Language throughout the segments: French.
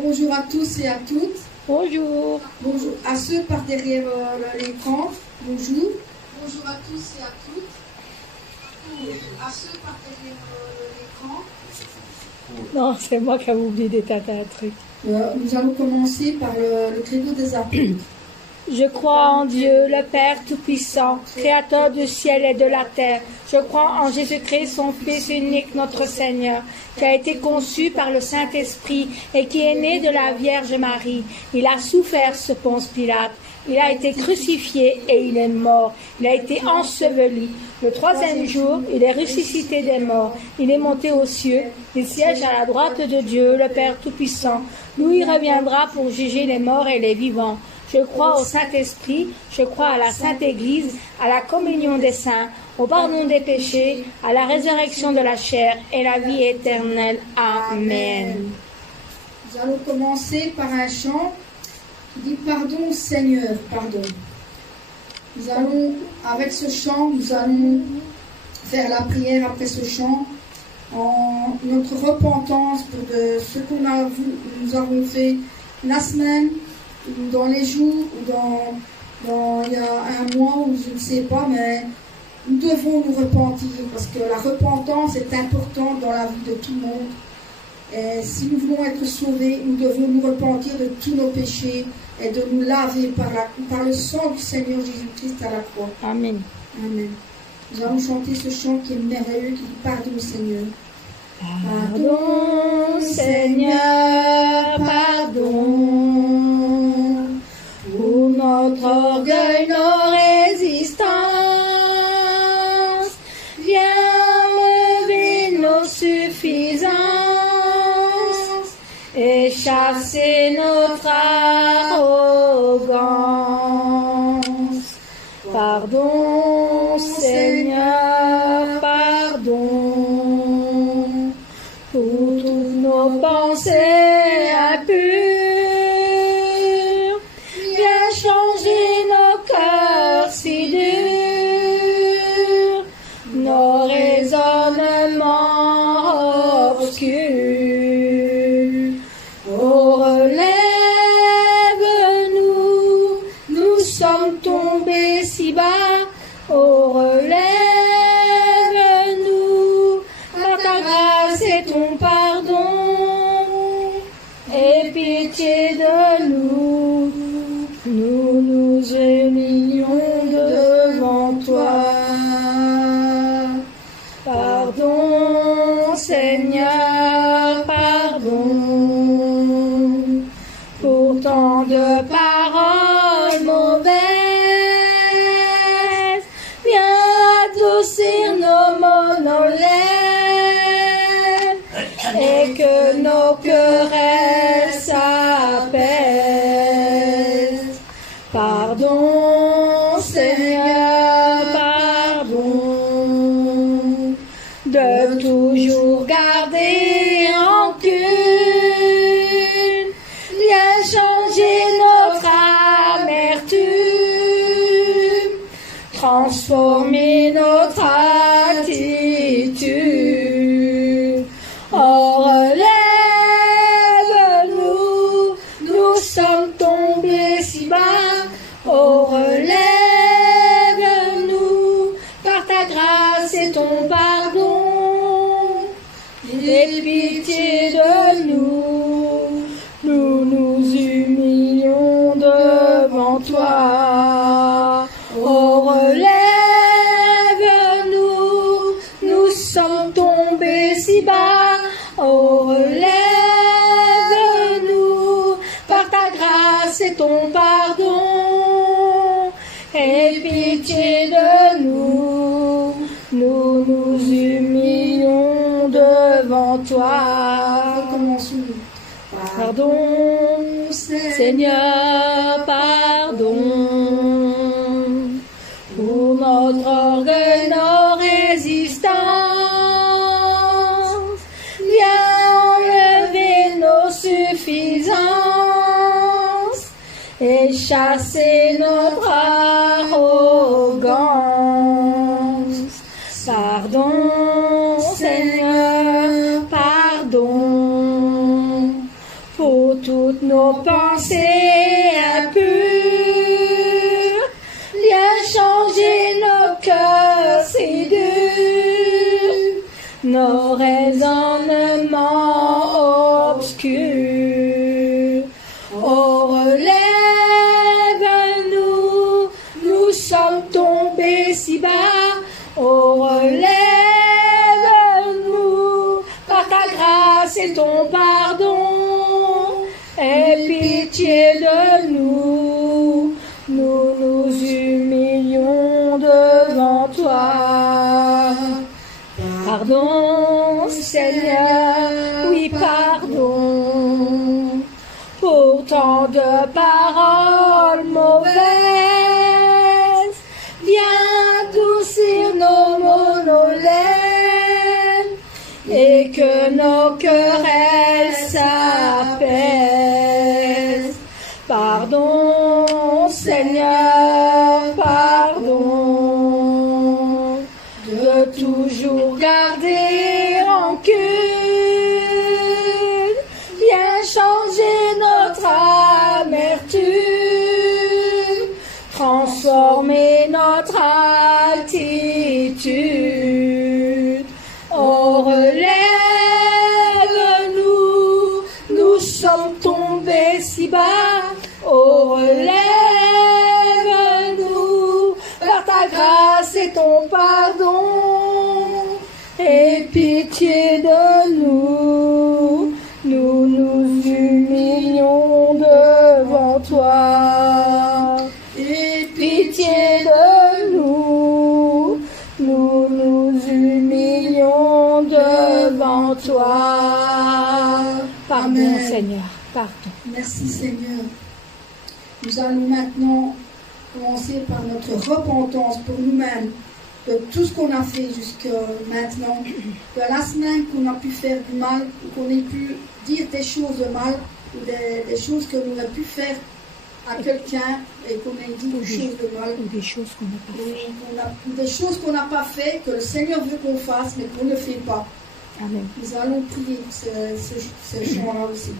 Bonjour à tous et à toutes. Bonjour. Bonjour à ceux par derrière l'écran. Bonjour. Bonjour à tous et à toutes. À ceux par derrière l'écran. Non, c'est moi qui ai oublié des tas de trucs. Nous allons commencer par le credo des apôtres. Je crois en Dieu, le Père Tout-Puissant, Créateur du ciel et de la terre. Je crois en Jésus-Christ, son Fils unique, notre Seigneur, qui a été conçu par le Saint-Esprit et qui est né de la Vierge Marie. Il a souffert ce Ponce Pilate. Il a été crucifié et il est mort. Il a été enseveli. Le troisième jour, il est ressuscité des morts. Il est monté aux cieux. Il siège à la droite de Dieu, le Père Tout-Puissant. D'où il reviendra pour juger les morts et les vivants. Je crois au Saint-Esprit, je crois à la Sainte Église, à la communion des saints, au pardon des péchés, à la résurrection de la chair et la vie éternelle. Amen. Nous allons commencer par un chant qui dit « Pardon Seigneur, pardon ». Nous allons, avec ce chant, nous allons faire la prière après ce chant en notre repentance pour ce qu'on nous avons fait la semaine, ou dans les jours, ou dans il y a un mois, ou je ne sais pas, mais nous devons nous repentir, parce que la repentance est importante dans la vie de tout le monde. Et si nous voulons être sauvés, nous devons nous repentir de tous nos péchés et de nous laver par le sang du Seigneur Jésus-Christ à la croix. Amen. Amen. Nous allons chanter ce chant qui est merveilleux, qui dit « Pardon Seigneur ». Pardon Seigneur, pardon. Pour notre orgueil, nos résistances, viens lever nos suffisances et chasser notre arrogance. Pardon Seigneur, pardon, pour toutes nos pensées impures. Si dur, nos raisonnements obscurs. Oh, relève-nous, nous sommes tombés si bas. Oh, relève-nous, par ta grâce et ton pardon, et pitié de nous, nous nous humilions devant toi. Pardon, Seigneur, pardon, pour tant de paroles mauvaises. Viens adoucir nos mots, nos lèvres, et que nos querelles s'apaisent. Pardon, Seigneur, pardon, de toujours garder rancune. Viens changer notre amertume, transformer notre attitude. Oh, relève-nous, nous sommes tombés si bas. Oh, relève-nous, par ta grâce et ton pardon, et pitié de nous, nous nous humilions devant toi. Oh, relève-nous, nous sommes tombés si bas. Oh, relève-nous, par ta grâce et ton pardon, et pitié de nous, nous nous humilions devant toi. Recommençons. Pardon, Seigneur, pardon, pour notre orgueil, nos résistances. Viens enlever nos suffisances et chasser notre arrogance. Pardon, Seigneur, pardon, pour toutes nos pensées impures. Viens changer nos cœurs si durs, nos raisonnements obscurs. Oh, relève-nous, nous sommes tombés si bas. Oh, relève-nous, par ta grâce et ton pardon. Aie pitié de nous, nous nous humilions devant toi. Pardon, Seigneur, oui, pardon, pour tant de paroles mauvaises. Viens adoucir nos monolènes et que nos querelles s'apaisent. Pardon, Seigneur, pardon, de toujours garder rancune. Viens changer notre amertume, transformer notre attitude. Oh, relève-nous, nous sommes tombés si bas. Oh, relève-nous, par ta grâce et ton pardon. Aie pitié de nous, nous nous humilions devant toi. Aie pitié de nous, nous nous humilions devant toi. Pardon, Amen. Seigneur, pardon. Merci Seigneur. Nous allons maintenant commencer par notre repentance pour nous-mêmes de tout ce qu'on a fait jusqu'à maintenant, de la semaine qu'on a pu faire du mal, ou qu'on ait pu dire des choses de mal, ou des choses que l'on a pu faire à quelqu'un et qu'on ait dit des choses de mal. Ou des choses qu'on n'a pas fait. Des choses qu'on n'a pas fait, que le Seigneur veut qu'on fasse, mais qu'on ne fait pas. Amen. Nous allons prier ce chant-là aussi.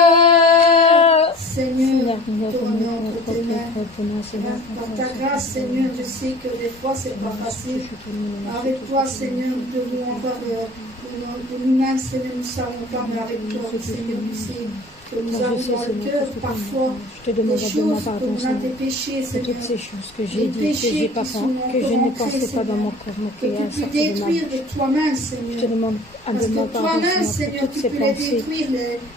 Seigneur, Seigneur, tournons entre tes mains. Par ta grâce, Seigneur, je sais que des fois c'est pas facile. Avec toi, Seigneur, nous devons encore de nous-mêmes, Seigneur, nous ne savons pas, mais avec toi, Seigneur, nous sais que nous avons dans le cœur parfois des choses, qu'on a des péchés, Seigneur. Toutes ces choses que j'ai dit, que j'ai pas fait, que je ne pensais pas dans mon cœur, que tu peux détruire de toi-même, Seigneur. Je te demande un Parce que demande pardon, toi-même, Seigneur, Seigneur, pour tu toutes ces peux les pensées détruire,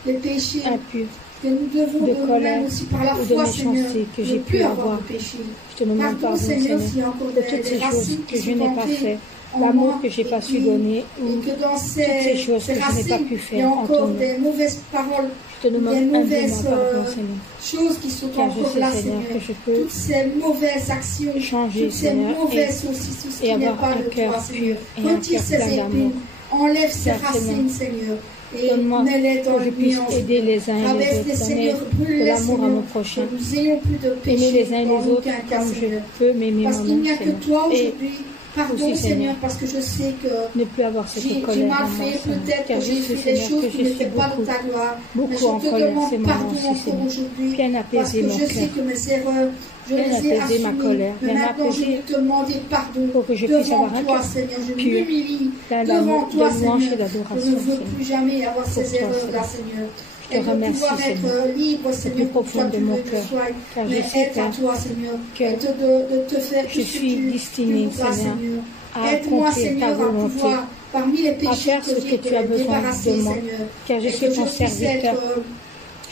les péchés impures, que nous devons de de colère nous-mêmes aussi par la ou de foi, Seigneur, méchanceté que j'ai ne pu plus avoir. de péché. Je te demande Pardon, pardon, Seigneur, s'il y Seigneur, a encore de toutes ces des choses racines que qui je sont n'ai pas ancrées fait, en l'amour moi, que j'ai pas et su qui- donner, et ou que dans toutes ces choses ces que je n'ai pas racines, pu il y faire a en encore ton nom. des mauvaises paroles, Je te demande des humblement mauvaises pardon, Seigneur. choses qui sont Car je encore sais, là, Seigneur, Seigneur. que je peux Toutes ces mauvaises actions, changer, toutes ces Seigneur, mauvaises aussi, tout ce et qui n'est avoir pas un de cœur toi, Seigneur. pur et un Retire cœur ces plein d'amour. épines, enlève ces Car, racines, Seigneur, et Donne-moi mets-les dans que je le puisse nuance. aider les uns et les Traverse les autres, donner Seigneur, brûle de les l'amour à Seigneur, mon prochain, que nous ayons plus de péché aimer les uns et dans les autres aucun cas, comme je Seigneur. peux m'aimer Parce qu'il moi-même, n'y a que Seigneur. toi Et aujourd'hui. Pardon, aussi, Seigneur, Seigneur, parce que je sais que ne plus avoir cette j'ai colère mal en moi, fait, Seigneur. peut-être Car que je j'ai sais, fait des Seigneur, choses que qui je n'étaient suis pas de ta gloire. Mais beaucoup je en te colère demande ces moments pardon aussi, encore Seigneur. aujourd'hui, Viens parce apaiser que mon je sais cœur. que mes erreurs, je Viens les ai apaiser ma assumées. colère. Mais Viens maintenant, je m'apaiser veux te demander pardon pour que je puisse devant avoir un toi, cœur Seigneur. Je pur, m'humilie plein devant d'amour, toi, de louange et Seigneur. Je d'adoration, ne veux Seigneur. plus jamais avoir Pour ces toi, erreurs-là, Seigneur. Seigneur. Je te Et de remercie, pouvoir Seigneur, être libre, Seigneur, plus pour toi, profond de tu mon veux que cœur, je sois. car je Mais sais, aide à Père, toi, Seigneur, que et de te faire je tout ce que suis destinée, tu voudras, Seigneur, Seigneur. à Aide-moi, accomplir Seigneur, ta à volonté, pouvoir, parmi les à péchés faire ce que j'ai tu as besoin débarrassé, de moi, Seigneur, car je et suis que ton puisse serviteur. être,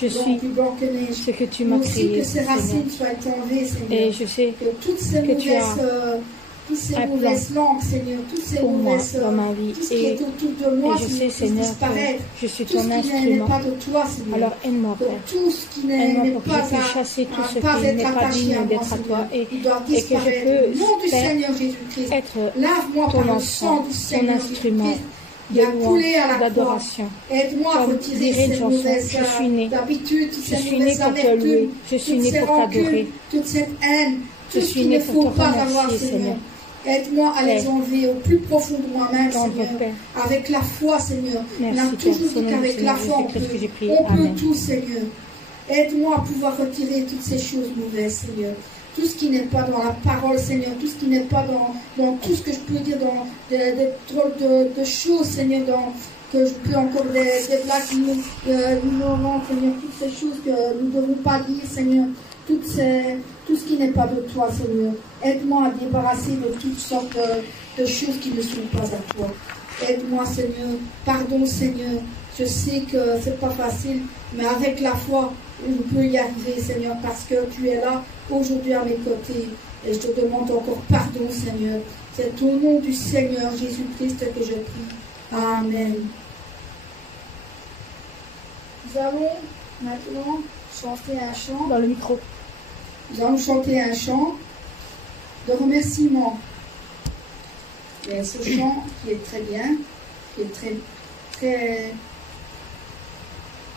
Je suis plus blanc que neige. ce que tu Mais m'as aussi créé, que ces Seigneur. racines soient enlevées, Seigneur. Et je sais Que toutes ces que tu mauvaises, un mauvaises langues, Seigneur, toutes ces pour moi mauvaises, dans ma vie. tout ce qui est autour de moi, Et je sais, Seigneur, puisse Seigneur, disparaître. que je suis Tout ton ce qui n'est instrument. pas de toi, Seigneur. Alors aide-moi, Que Père. tout ce qui Aide-moi n'est pour que pas je puisse chasser tout ce pas qui être n'est pas attaché digne à moi, d'être à Seigneur. toi Il doit et que je disparaître. peux Au nom du faire Seigneur Jésus-Christ. être Lave-moi ton par le enfant, sang du ton Seigneur instrument Jésus-Christ. de Il a coulé à louange, la croix. d'adoration. Aide-moi à Comme retirer dirait une ces chanson, mauvaises je suis né. habitudes, toutes Je ces suis né mauvaises pour te louer. amertumes, Je suis toutes né ces pour t'adorer. rancunes, toute cette haine, Je tout ce suis qu'il né ne pour faut te pas avoir, remercier, Seigneur. Seigneur. Aide-moi à les enlever au plus profond de moi-même, Seigneur. Avec la foi, Seigneur. On a toujours dit qu'avec la foi, on peut tout, Seigneur. Aide-moi à pouvoir retirer toutes ces choses mauvaises, Seigneur. Tout ce qui n'est pas dans la parole, Seigneur. Tout ce qui n'est pas dans tout ce que je peux dire, dans de choses, Seigneur, que je peux encore des blagues innovantes, Seigneur. Toutes ces choses que nous ne devons pas dire, Seigneur. Tout ce qui n'est pas de toi, Seigneur. Aide-moi à débarrasser de toutes sortes de choses qui ne sont pas à toi. Aide-moi, Seigneur. Pardon, Seigneur. Je sais que c'est pas facile, mais avec la foi, on peut y arriver, Seigneur, parce que tu es là aujourd'hui à mes côtés. Et je te demande encore pardon, Seigneur. C'est au nom du Seigneur Jésus-Christ que je prie. Amen. Nous allons maintenant chanter un chant. Dans le micro. Nous allons chanter un chant de remerciement. Et ce chant qui est très bien, qui est très, très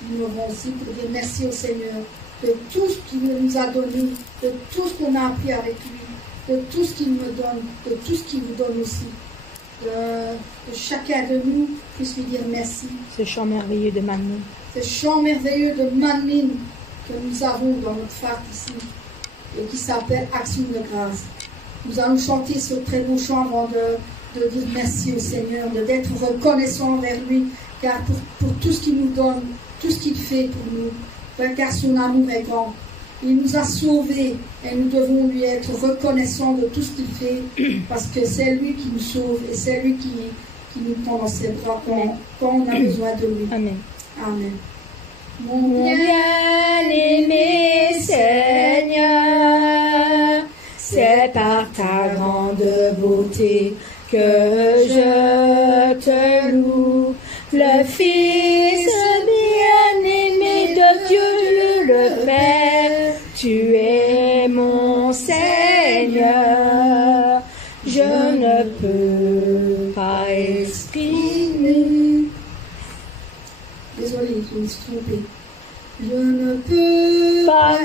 innovant aussi pour dire merci au Seigneur de tout ce qu'il nous a donné, de tout ce qu'on a appris avec lui, de tout ce qu'il me donne, de tout ce qu'il vous donne aussi. De chacun de nous puisse lui dire merci. Ce chant merveilleux de Manin. Ce chant merveilleux de Manin que nous avons dans notre phare ici et qui s'appelle Action de grâce. Nous allons chanter ce très beau chant avant de dire merci au Seigneur, d'être reconnaissant envers lui, car pour tout ce qu'il nous donne, tout ce qu'il fait pour nous, car son amour est grand. Il nous a sauvés et nous devons lui être reconnaissants de tout ce qu'il fait, parce que c'est lui qui nous sauve et c'est lui qui nous prend dans ses bras quand on a besoin de lui. Amen. Amen. Mon bien-aimé Seigneur, c'est par ta grande beauté que je te loue. Le Fils bien-aimé de Dieu le Père, tu es mon Seigneur. Je ne peux pas exprimer. Désolée, je me suis trompée. Je ne peux pas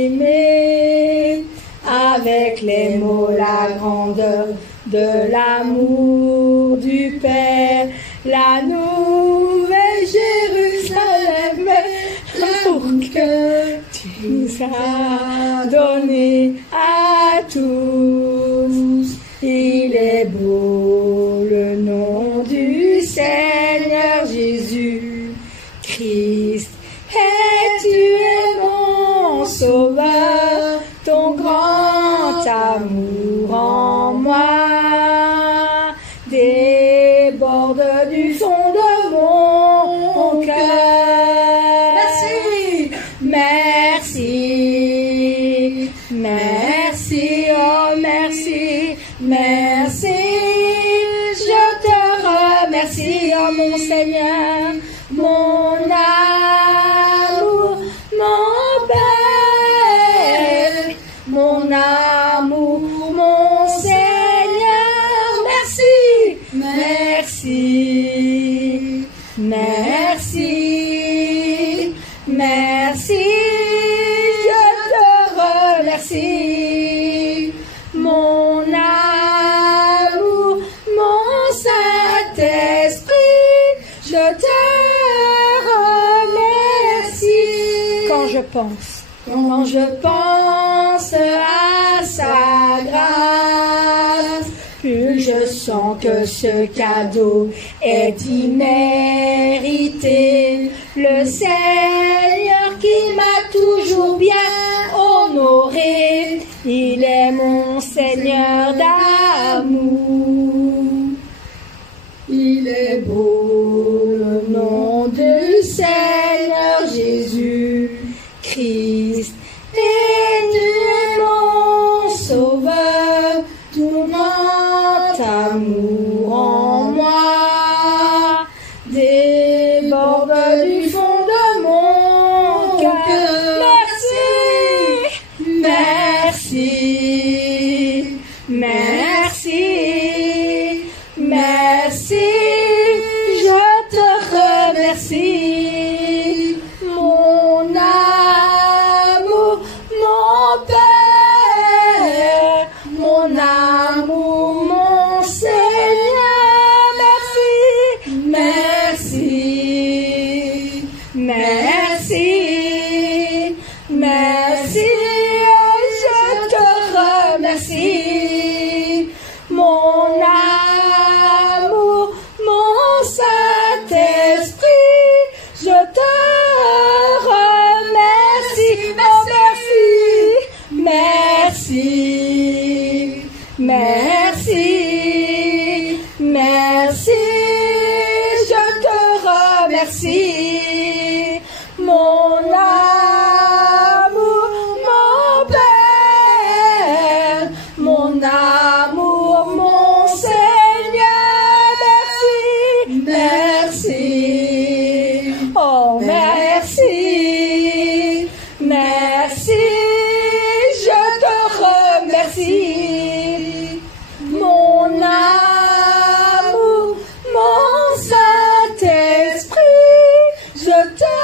exprimer avec les mots la grandeur de l'amour du Père, la nouvelle Jérusalem, l'amour que tu nous as donné à tous. Il est beau le nom du Seigneur Jésus-Christ, et tu es mon sauveur, ton grand amour en moi déborde du fond de mon cœur. Merci, merci, merci, oh merci, merci. Je te remercie, oh mon Seigneur, mon amour, mon Père, mon amour, mon Seigneur. Merci, merci, merci, merci. Je te remercie, mon amour, mon Saint-Esprit. Je te remercie. Quand je pense à sa grâce, plus je sens que ce cadeau est immérité. Le Seigneur qui m'a toujours bien honoré, il est mon Seigneur d'amour. Il est beau le nom du Seigneur Jésus-Christ, et tu es mon sauveur, tout grand amour en moi déborde du fond de mon merci, merci, je te remercie, mon amour, mon Saint-Esprit, je te remercie, oh merci, merci, merci, merci, je te remercie, mon amour, mon Père, mon amour, mon Seigneur, merci, merci, oh merci, merci, je te remercie, mon amour, mon Saint-Esprit, je te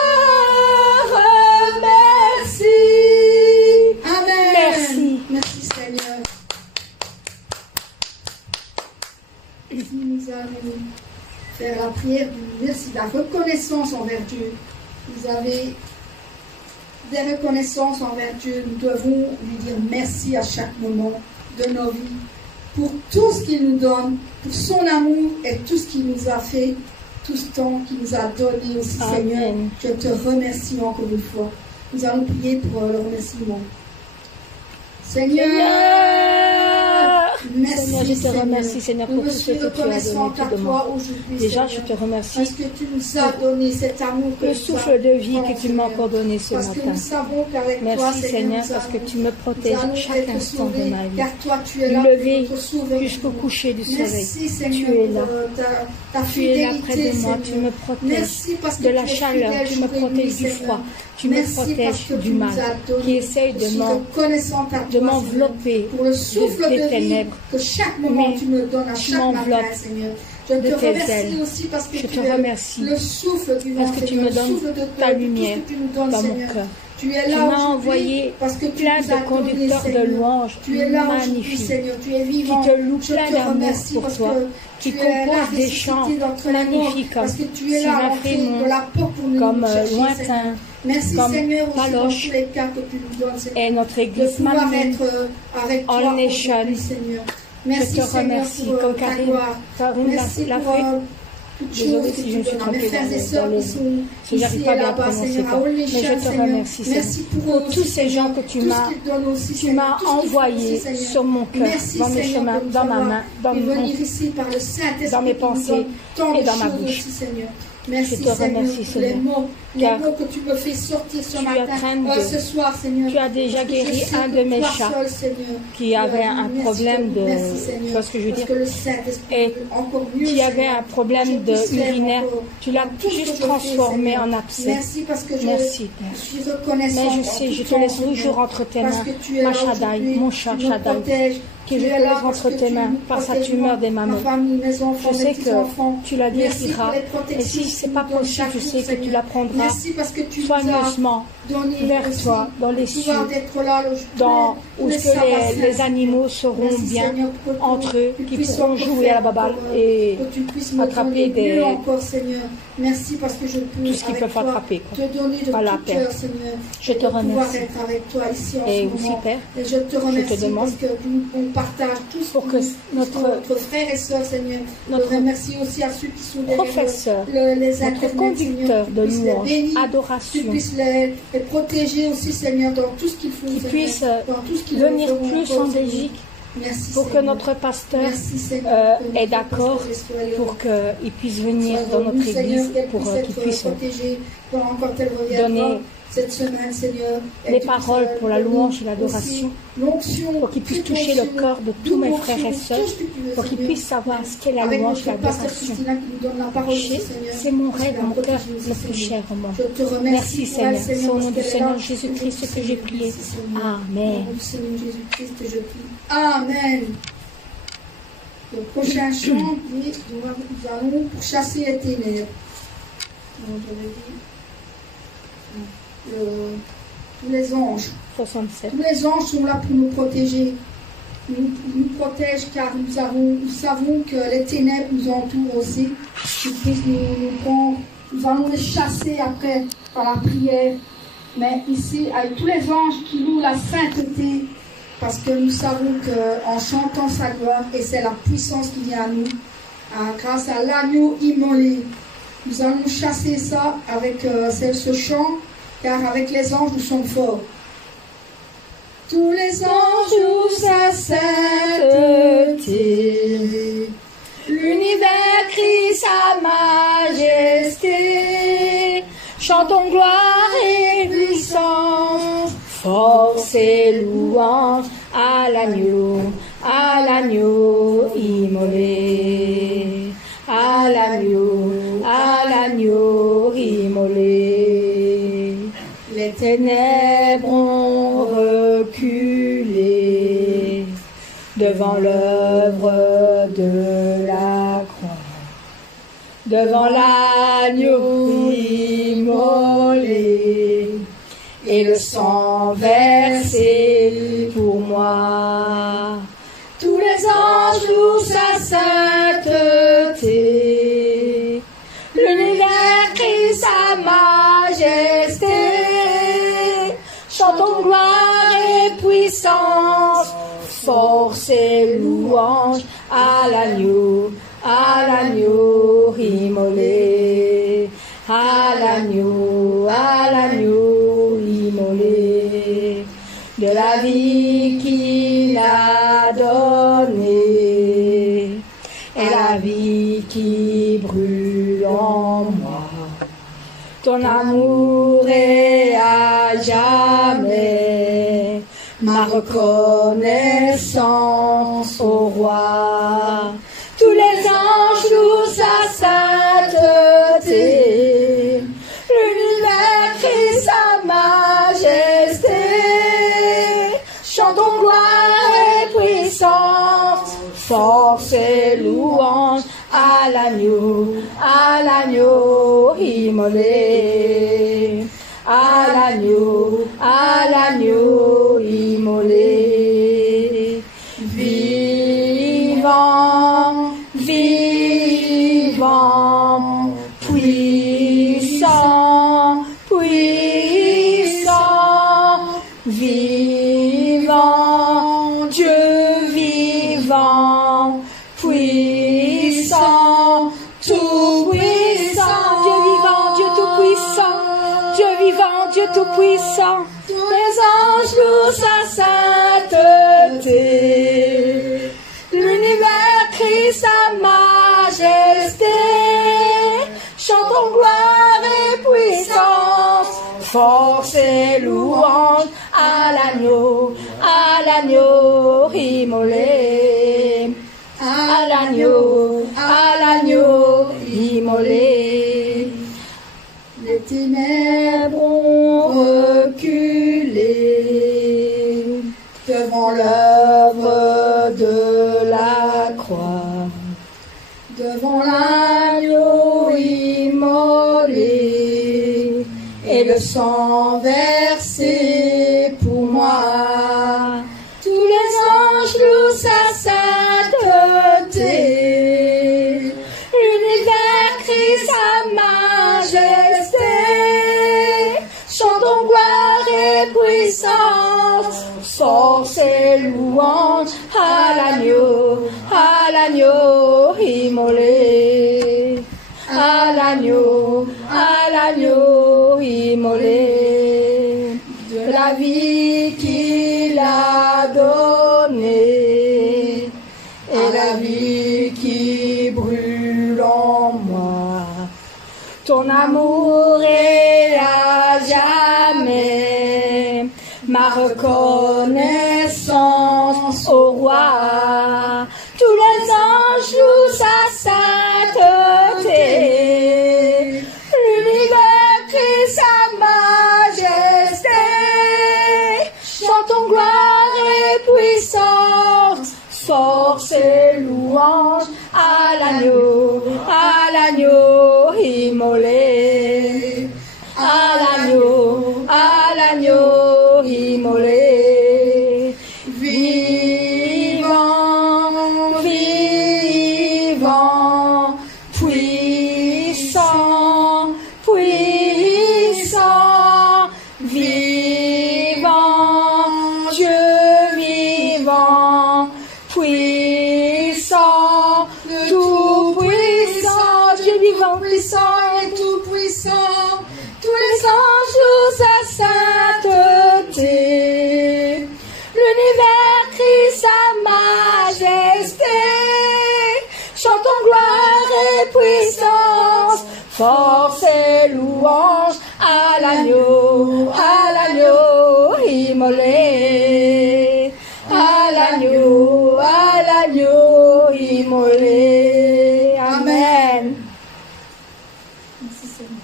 remercie. Amen. Merci. Merci Seigneur. Nous allons faire la prière du merci, la reconnaissance envers Dieu. Vous avez des reconnaissances envers Dieu. Nous devons lui dire merci à chaque moment de nos vies pour tout ce qu'il nous donne, pour son amour et tout ce qu'il nous a fait, tout ce temps qu'il nous a donné aussi. Amen. Seigneur. Je te remercie encore une fois. Nous allons prier pour le remerciement. Seigneur, merci, Seigneur, je te remercie, Seigneur, pour tout ce que tu as donné tout de moi. Déjà, je te remercie parce que tu nous as donné cet amour, le souffle de vie que tu m'as encore donné ce parce matin. que nous savons qu'avec toi, Merci Seigneur, parce que tu me protèges chaque instant de ma vie. Car toi, tu es là Du lever pour notre sauver. jusqu'au coucher du soleil. Merci Seigneur, Tu es là. pour ta Tu es là près fidélité, de moi, tu Seigneur. me protèges Merci parce que de la tu es chaleur, fidèle tu me jour et protèges nuit, du Seigneur. froid, tu me Merci parce protèges que du tu nous mal, as donné. qui essaye Je de suis reconnaissante à toi, m'envelopper Seigneur, pour le souffle des de vie ténèbres. que chaque moment Mais tu me donnes à tu chaque matin, m'enveloppes Seigneur. Je de te tes remercie ailes. aussi parce que Je tu te es remercie le souffle du vent, parce que tu Seigneur, me le donnes souffle de ta Dieu, lumière tout ce que tu nous donnes, dans mon Seigneur. cœur. Tu es Tu là m'as aujourd'hui envoyé parce que tu plein nous as de conducteurs donné, de Seigneur. louanges Tu es là aujourd'hui, magnifiques Seigneur. Tu es qui vivant. te louent Je plein te d'amour remercie pour parce toi, que qui tu es la composent des récité chants d'entre les morts, magnifiques parce que tu es là à l'entrée Sylvain de la porte pour nous comme chercher, Seigneur. lointain, Merci comme Seigneur aussi dans Paloche. tous les cas que tu nous donnes, Seigneur. et notre De église pouvoir Mammon. être avec toi All Nation. aujourd'hui, Seigneur. Je Merci te Seigneur remercie, pour comme ta Karine gloire. Merci l'a pour fait. toutes Désolée choses que si tu je me suis donnes à mes trompée frères et dans sœurs les- qui sont si j'arrive ici pas et bien à là-bas, prononcer, Seigneur, à quoi. All Mais Nation, je te Seigneur. remercie, Seigneur, Merci pour pour eux tous aussi, ces gens Seigneur. que tu Tout m'as- ce qu'ils donnent aussi, Tu Seigneur. m'as Tout ce qu'ils font envoyé aussi, Seigneur. sur mon cœur, Merci, dans mes Seigneur, chemins, de nous dans ma avoir main, dans fait mon venir ici par le Saint-Esprit dans mes qui nous pensées donne tant et de dans ma choses bouche. aussi, Seigneur. Merci, Je te Seigneur, remercie, pour les Seigneur, mots, car que tu me fais sortir ce tu es en matin, train de- ce soir, Seigneur. tu as déjà Parce que guéri je sais un que de mes toi chats seul, Seigneur, qui tu avait as un dit problème de- merci, Seigneur, tu vois ce que je veux parce dire? que le Saint-Esprit Et veut encore mieux, qui avait Seigneur, un problème que je puisse faire urinaire, encore tu l'as tout ce que juste je fais, transformé Seigneur. en abcès. Merci parce que Merci, Père. je suis reconnaissante. Mais je sais, je te laisse toujours entre tes parce mains, que tu es ma là Shaddai, aujourd'hui, mon chat tu me Shaddai, protèges, que tu je es te là laisse parce entre que tes tu mains nous par sa protèges, tumeur des ma mammons. famille, mes enfants, Je mes sais petits-enfants. que tu la Merci guériras. pour les Et protections si que c'est tu pas nous donnes possible, chaque je jour, sais que tu Seigneur. la prendras Merci parce que tu nous as soigneusement donné vers aussi toi, dans les le pouvoir cieux, d'être là, dans tous où les ce que sabbats les saints. animaux seront Merci, bien Seigneur, pour que entre eux, tu qui puisses pourront encore jouer à la faire baballe encore, et que tu puisses me attraper donner mieux des- encore, Seigneur. Merci parce que je peux tout ce qu'ils avec peuvent toi attraper, quoi. te donner de Voilà, tout Père. cœur, Seigneur. Je te de pouvoir remercie. être avec toi ici en Et ce aussi, moment. Père, Et je te remercie demande parce que on partage tous pour que notre frères et sœurs, Seigneur. notre je remercie aussi à ceux qui sont derrière professeur, les notre internets, conducteur Seigneur, de que tu puisses les louanges, bénir, que tu adoration, puisses les protéger aussi, Seigneur, dans tout ce qu'ils font, qui Seigneur, puisse dans tout ce qu'ils venir feront plus encore, en Seigneur. Belgique Merci, pour que Seigneur. notre pasteur Merci, Seigneur, que est notre d'accord pasteur soit pour qu'il puisse venir Sois dans venu, notre Seigneur, église qu'elle pour puisse qu'il être puisse protégée pendant encore qu'elle reviendra donner cette semaine, Seigneur. Et les tu paroles puisses pour la donner louange et l'adoration, aussi l'onction, pour qu'il puisse toute toucher le l'onction, corps de tous mes toute frères et l'onction, sœurs, tout ce que tu veux, pour qu'ils Seigneur. puissent savoir ce qu'est la Avec louange et notre pasteur l'adoration. Christina qui nous donne la parole aussi, Seigneur. C'est mon Parce rêve, que la mon cœur protège aussi, le plus Seigneur. cher au monde. Je te remercie Merci pour Seigneur, elle, c'est au nom parce du qu'elle est Seigneur là. Jésus-Christ que j'ai Seigneur, prié. merci, Seigneur. Au Amen. nom du Seigneur Jésus-Christ, je prie. Amen. Le prochain chant, nous allons pour chasser les ténèbres. Donc, j'avais dit, tous les anges. 67. Tous les anges sont là pour nous protéger. Nous protègent car nous savons que les ténèbres nous entourent aussi. Qu'ils puissent nous prendre nous allons les chasser après par la prière. Mais ici, avec tous les anges qui louent la sainteté, parce que nous savons qu'en chantant sa gloire, et c'est la puissance qui vient à nous, grâce à l'agneau immolé, nous allons chasser ça avec ce chant, car avec les anges, nous sommes forts. Tous les anges louent sa sainteté, l'univers crie sa majesté, chantons gloire et puissance, force et louange à l'agneau immolé, à l'agneau immolé. Les ténèbres ont reculé devant l'œuvre de la croix, devant l'agneau immolé, et le sang versé pour moi. Tous les anges louent sa sainteté, l'univers crie sa majesté, chantons gloire et puissance, force et louange à l'agneau immolé, à l'agneau immolé, de la vie qu'il a donnée, et la vie qui brûle en moi. Ton amour est à jamais ma reconnaissance au roi. Tous les anges louent sa sainteté, l'univers crie sa majesté, chantons gloire et puissance, force et louange à l'agneau immolé, à l'agneau immolé. Vivant, vivant, puissant, puissant, vivant, Dieu vivant, puissant, tout puissant, Dieu vivant, Dieu tout puissant, Dieu vivant, Dieu tout puissant. Tous les anges louent sa sainteté, l'univers crie sa majesté, chantons gloire et puissance, force et louange à l'agneau immolé, à l'agneau immolé. Les ténèbres ont reculé devant l'œuvre de la croix, devant l'agneau immolé, et le sang versé pour moi. Tous les anges louent sa sainteté, l'univers crie sa majesté, chantons gloire et puissance, force et louange à l'agneau immolé, à l'agneau immolé, de la vie qu'il a donnée, et la vie qui brûle en moi. Ton amour est à jamais ma reconnaissance au roi. Tous les anges louent sa sainteté, l'univers crie sa majesté, chantons gloire et puissance, force et louange à l'agneau immolé, à l'agneau immolé. l'agneau, à l'agneau immolé, à l'agneau immolé. Amen. Merci Seigneur.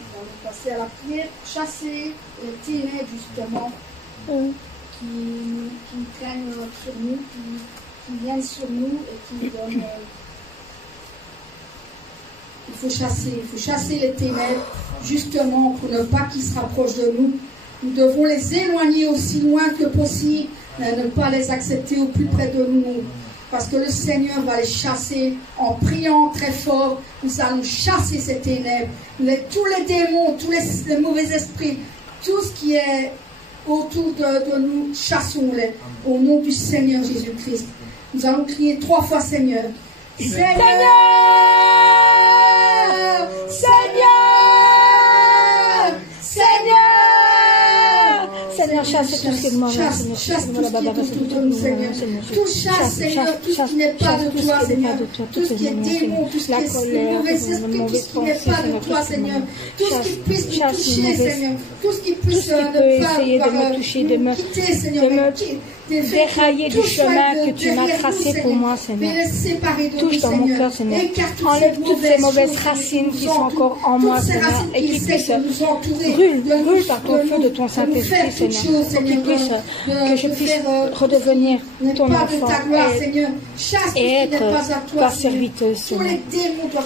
Nous allons passer à la prière, chasser les ténèbres justement qui prennent sur nous, qui viennent sur nous et qui donnent. Il faut chasser les ténèbres justement pour ne pas qu'ils se rapprochent de nous. Nous devons les éloigner aussi loin que possible, mais ne pas les accepter au plus près de nous. Parce que le Seigneur va les chasser en priant très fort. Nous allons chasser ces ténèbres, tous les démons, tous les mauvais esprits, tout ce qui est autour de nous, chassons-les au nom du Seigneur Jésus-Christ. Nous allons crier 3 fois Seigneur. Seigneur, Seigneur, Seigneur. Seigneur, chasse tout ce qui est mauvais. Chasse tout ce qui est autour de nous, Seigneur. Tout chasse, Seigneur, tout ce qui n'est pas de toi, Seigneur. Tout ce qui est démon, tout ce qui est mauvais esprit, tout ce qui n'est pas de toi, Seigneur. Tout ce qui puisse nous toucher, Seigneur. Tout ce qui puisse essayer de me toucher, de me quitter, Seigneur. Dérailler du chemin que tu m'as tracé pour moi, Seigneur. Touche dans mon cœur, Seigneur. Enlève toutes ces mauvaises racines qui sont encore en moi, Seigneur, et qui puissent brûle par ton feu de ton Saint-Esprit, Seigneur, que je puisse redevenir ton enfant et être ta serviteuse, Seigneur.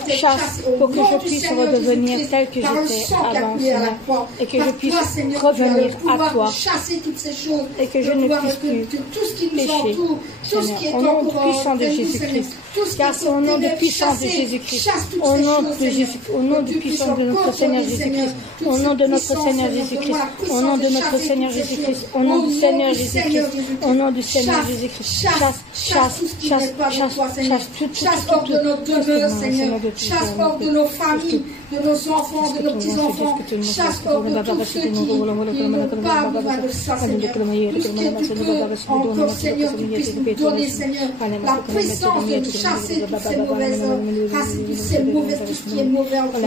Chasse pour que je puisse redevenir tel que j'étais avant, Seigneur, et que je puisse revenir à toi, et que je ne puisse plus tout ce qui nous péché, entoure, tout ce qui est au nom encore puissant de Jésus-Christ, car c'est au nom de puissance de Jésus-Christ, au nom de puissance de notre Seigneur Jésus-Christ, au nom de notre Seigneur Jésus-Christ, au nom de notre Seigneur Jésus-Christ, au nom du Seigneur Jésus-Christ, au nom du Seigneur Jésus-Christ, chasse tout hors de notre demeure, Seigneur, chasse hors de nos familles, de nos enfants, de nos petits-enfants, chasse hors de tous ceux qui n'ont pas besoin de ça, Seigneur. Tout ce que tu peux encore, Seigneur, tu puisses nous donner, Seigneur, la puissance de nous chasser toutes ces mauvaises racines, tout ce qui est mauvais entre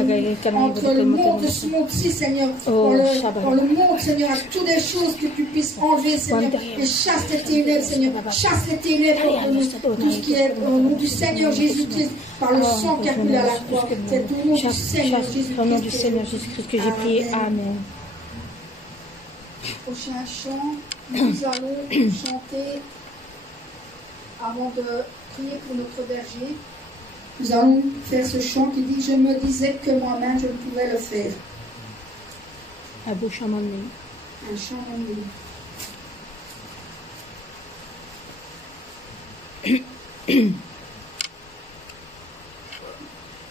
le monde de ce monde-ci, Seigneur, on le montre, Seigneur, à toutes les choses que tu puisses enlever, Seigneur, et chasse les ténèbres, Seigneur, chasse les ténèbres de nous, tout ce qui est au nom du Seigneur Jésus-Christ, par le sang qui a coulé à la croix, c'est au nom du Seigneur Jésus-Christ. Au nom du Seigneur Jésus-Christ que j'ai prié. Amen. Prochain chant, nous allons chanter avant de prier pour notre berger. Nous allons faire ce chant qui dit « Je me disais que moi-même je ne pouvais le faire ». Un beau chant d'ennui. Un chant d'ennui.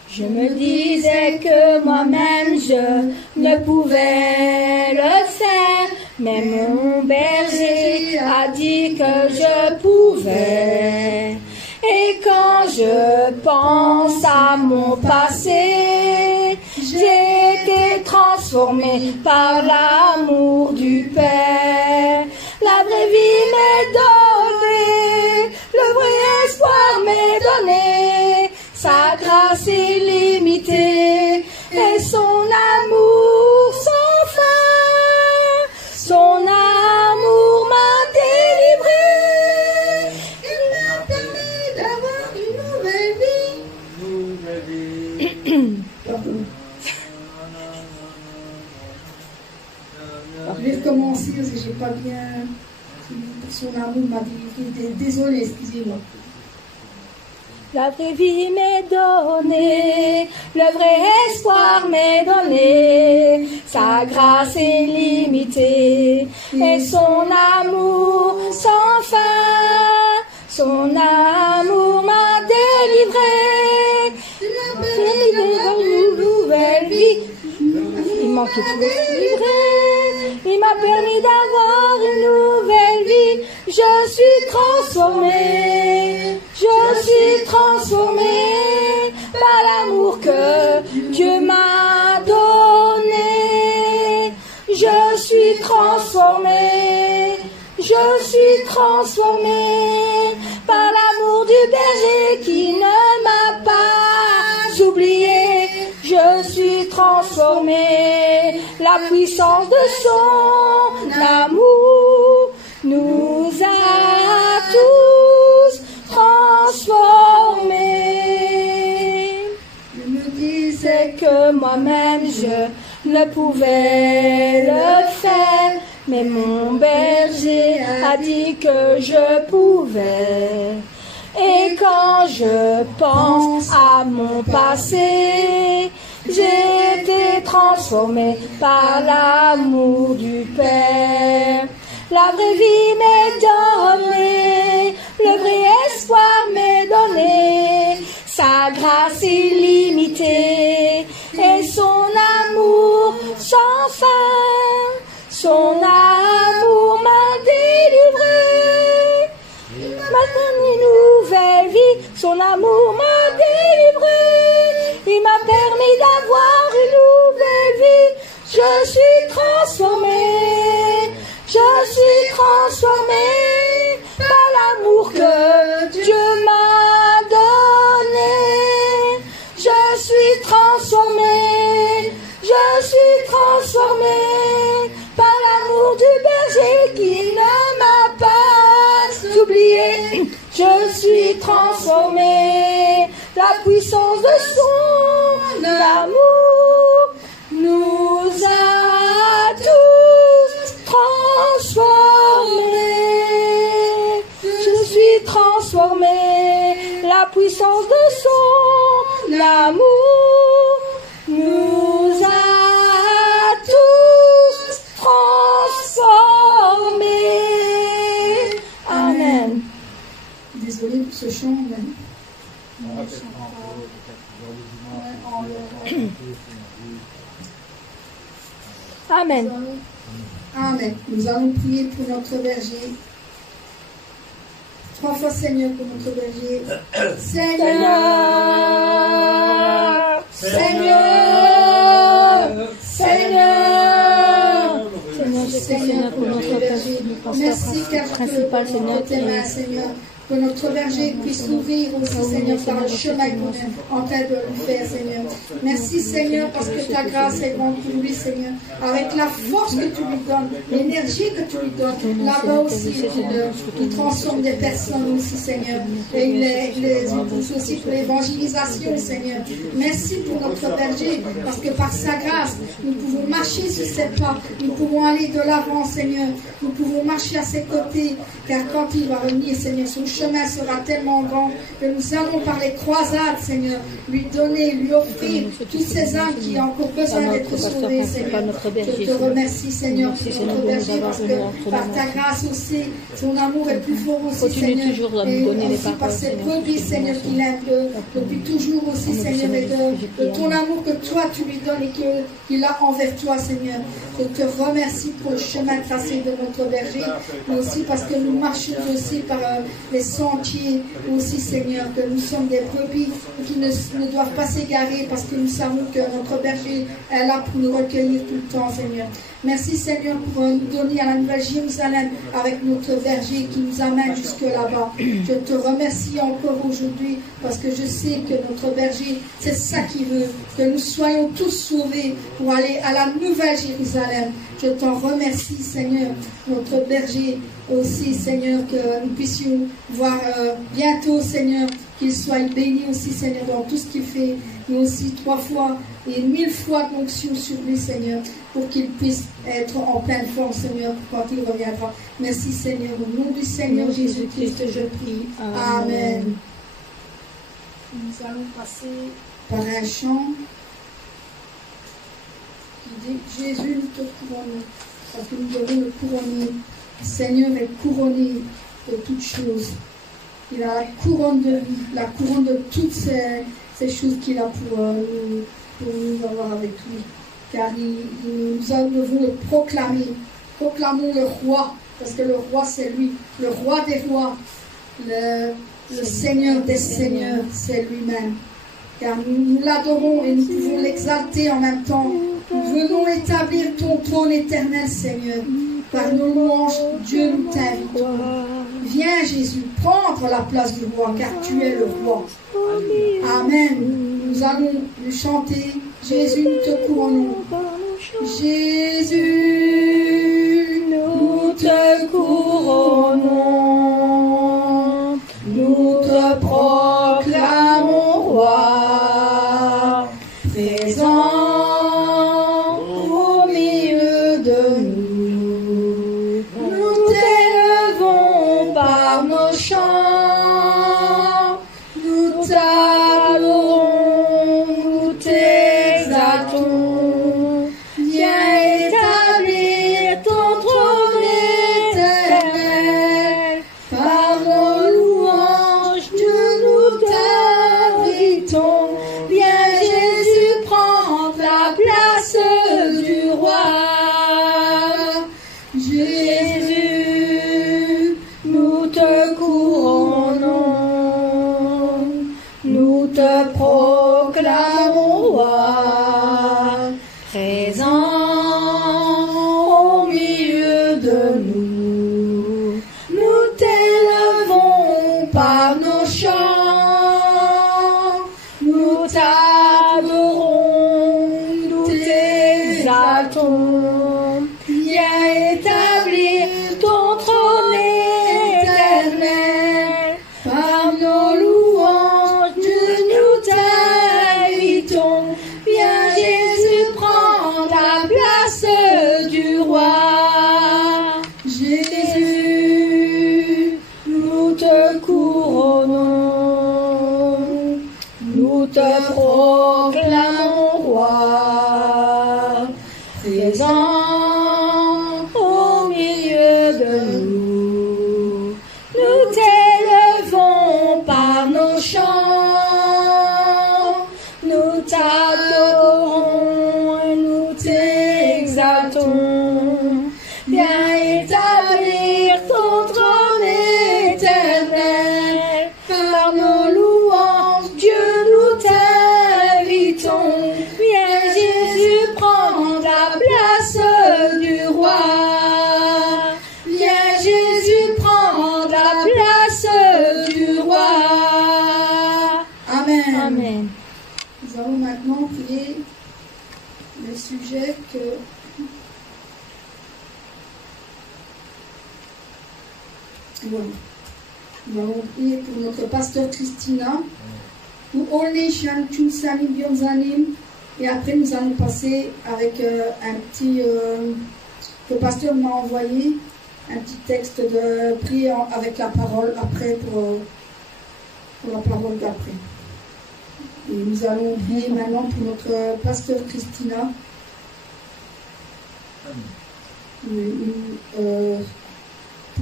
Je me disais que moi-même je ne pouvais le faire, mais mon berger a dit que je pouvais. Et quand je pense à mon passé, j'ai été transformée par l'amour du Père. La vraie vie m'est donnée, le vrai espoir m'est donné. Sa grâce illimitée et son amour sans fin. Son amour m'a délivré. Il m'a permis d'avoir une nouvelle vie. Je vais recommencer parce que j'ai pas bien. Son amour m'a délivré. Désolée, excusez-moi. La vraie vie m'est donnée, le vrai espoir m'est donné, sa grâce illimitée et son amour sans fin. Son amour m'a délivré, une nouvelle vie. Il manquait tout délivré. Il m'a permis d'avoir une nouvelle vie. Je suis transformée. Je suis transformée par l'amour que Dieu m'a donné. Je suis transformée. Je suis transformée par l'amour du berger qui ne m'a pas oublié. Je je suis transformée. La puissance de son amour nous a tous transformés. Je me disais C'est que moi-même je ne pouvais le faire, mais mon berger a dit que je pouvais. Et quand je pense à mon passé, j'ai été transformée par l'amour du Père. La vraie vie m'est donnée, le vrai espoir m'est donné, sa grâce illimitée et son amour sans fin. Son amour m'a délivré, m'a donné une nouvelle vie. Son amour m'a délivré, il m'a permis d'avoir une nouvelle vie. Je suis transformée, je suis transformée par l'amour que Dieu m'a donné. Je suis transformée, je suis transformée par l'amour du berger qui ne m'a pas oublié. Je suis transformée, la puissance de son amour nous a tous transformés. Je suis transformée, la puissance de son amour nous a tous transformés. Amen. désolée pour ce chant, mais Amen. Amen. Nous allons prier pour notre berger. 3 fois Seigneur pour notre berger. Seigneur, Seigneur, Seigneur, Seigneur pour notre berger. Merci car principal, Seigneur, tes mains, Seigneur. Que notre berger puisse s'ouvrir aussi, Seigneur, par le chemin qu'on est en train de le faire, Seigneur. Merci, Seigneur, parce que ta grâce est grande pour lui, Seigneur. Avec la force que tu lui donnes, l'énergie que tu lui donnes, là-bas aussi, Seigneur, il transforme des personnes aussi, Seigneur. Et il les pousse aussi pour l'évangélisation, Seigneur. Merci pour notre berger, parce que par sa grâce, nous pouvons marcher sur ses pas, nous pouvons aller de l'avant, Seigneur. Nous pouvons marcher à ses côtés, car quand il va revenir, Seigneur, son chemin sera tellement grand que nous allons par les croisades, Seigneur, lui donner, lui offrir toutes ces âmes qui ont encore besoin d'être sauvées, Seigneur. Je te remercie, Seigneur, pour notre berger, parce que par ta grâce aussi, son amour est plus fort aussi, Seigneur. Et aussi par ses brebis, Seigneur, qu'il aime depuis toujours aussi, Seigneur, et de ton amour que toi tu lui donnes et qu'il a envers toi, Seigneur. Je te remercie pour le chemin tracé de notre berger, mais aussi parce que nous marchons aussi par les sentiers aussi, Seigneur, que nous sommes des brebis qui ne doivent pas s'égarer parce que nous savons que notre berger est là pour nous recueillir tout le temps, Seigneur. Merci, Seigneur, pour nous donner à la Nouvelle Jérusalem avec notre berger qui nous amène jusque là-bas. Je te remercie encore aujourd'hui parce que je sais que notre berger, c'est ça qu'il veut, que nous soyons tous sauvés pour aller à la Nouvelle Jérusalem. Je t'en remercie, Seigneur, notre berger aussi, Seigneur, que nous puissions voir bientôt, Seigneur, qu'il soit béni aussi, Seigneur, dans tout ce qu'il fait, mais aussi 3 fois et 1000 fois d'onction sur lui, Seigneur, pour qu'il puisse être en pleine forme, Seigneur, quand il reviendra. Merci, Seigneur. Au nom du Seigneur Jésus-Christ, je prie. Amen. Nous allons passer par un chant qui dit « Jésus, nous te couronnons », parce que nous devons le couronner. Le Seigneur est couronné de toutes choses. Il a la couronne de vie, la couronne de toutes ces choses qu'il a pour nous avoir avec lui. Car nous devons le proclamer. Proclamons le roi, parce que le roi c'est lui, le roi des rois, le Seigneur des seigneurs, c'est lui-même. Car nous l'adorons et nous pouvons l'exalter en même temps. Nous venons établir ton trône éternel, Seigneur. Par nos louanges, Dieu nous t'invite. Viens, Jésus, prendre la place du roi, car tu es le roi. Amen. Nous allons lui chanter Jésus, nous te couronnons. Jésus, nous te couronnons. Nous te proclamons roi, présent au milieu de nous. Nous t'élevons par nos chants. Nous t'adorons, nous t'exaltons. Viens établir ton trône éternel. Par nos louanges, Dieu, nous t'invitons. Viens Jésus prendre la place du roi. Jésus, nous te couronnons. Nous te proclamons roi, présent au milieu de nous. Nous t'élevons par nos chants. Nous t'adorons, nous t'exaltons. Viens établir ton trône éternel. Par nos louanges, Dieu, nous t'invitons. Viens Jésus prendre la place du roi. Jésus, nous te couronnons. Nous te proclamons roi, présent au milieu de nous. Nous t'élevons par nos chants. Nous t'adorons et nous t'exaltons. Viens établir ton trône éternel. Par nos louanges, Dieu, nous t'invitons. Viens Jésus prendre la place du roi. Viens Jésus prendre la place du roi. Amen. Amen. Nous allons maintenant prier le sujet que voilà. Nous allons prier pour notre pasteur Christina, pour All Nation, Tchunsanim, Bionzanim, et après nous allons passer avec un petit que le pasteur m'a envoyé, un petit texte de prier avec la parole après pour la parole d'après. Et nous allons prier maintenant pour notre pasteur Christina.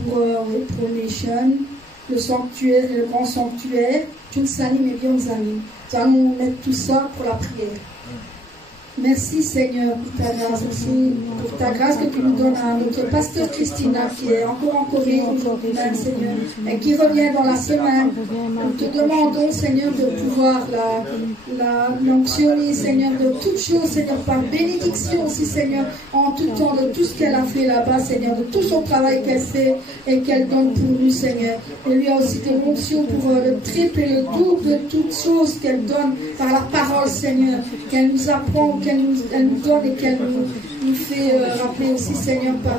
Pour Nation, le sanctuaire et le grand sanctuaire, Tchunsanim et Bionzanim. Nous allons mettre tout ça pour la prière. Merci Seigneur pour ta grâce aussi, pour ta grâce que tu nous donnes à notre pasteur Christina qui est encore en Corée aujourd'hui même Seigneur et qui revient dans la semaine. Nous te demandons Seigneur de pouvoir l'onctionner Seigneur de toutes choses Seigneur par bénédiction aussi Seigneur en tout temps de tout ce qu'elle a fait là-bas Seigneur, de tout son travail qu'elle fait et qu'elle donne pour nous Seigneur. Et lui a aussi de l'onction pour le triple et le double de toutes choses qu'elle donne par la parole Seigneur, qu'elle nous apprend, qu'elle nous donne et qu'elle nous fait rappeler aussi Seigneur par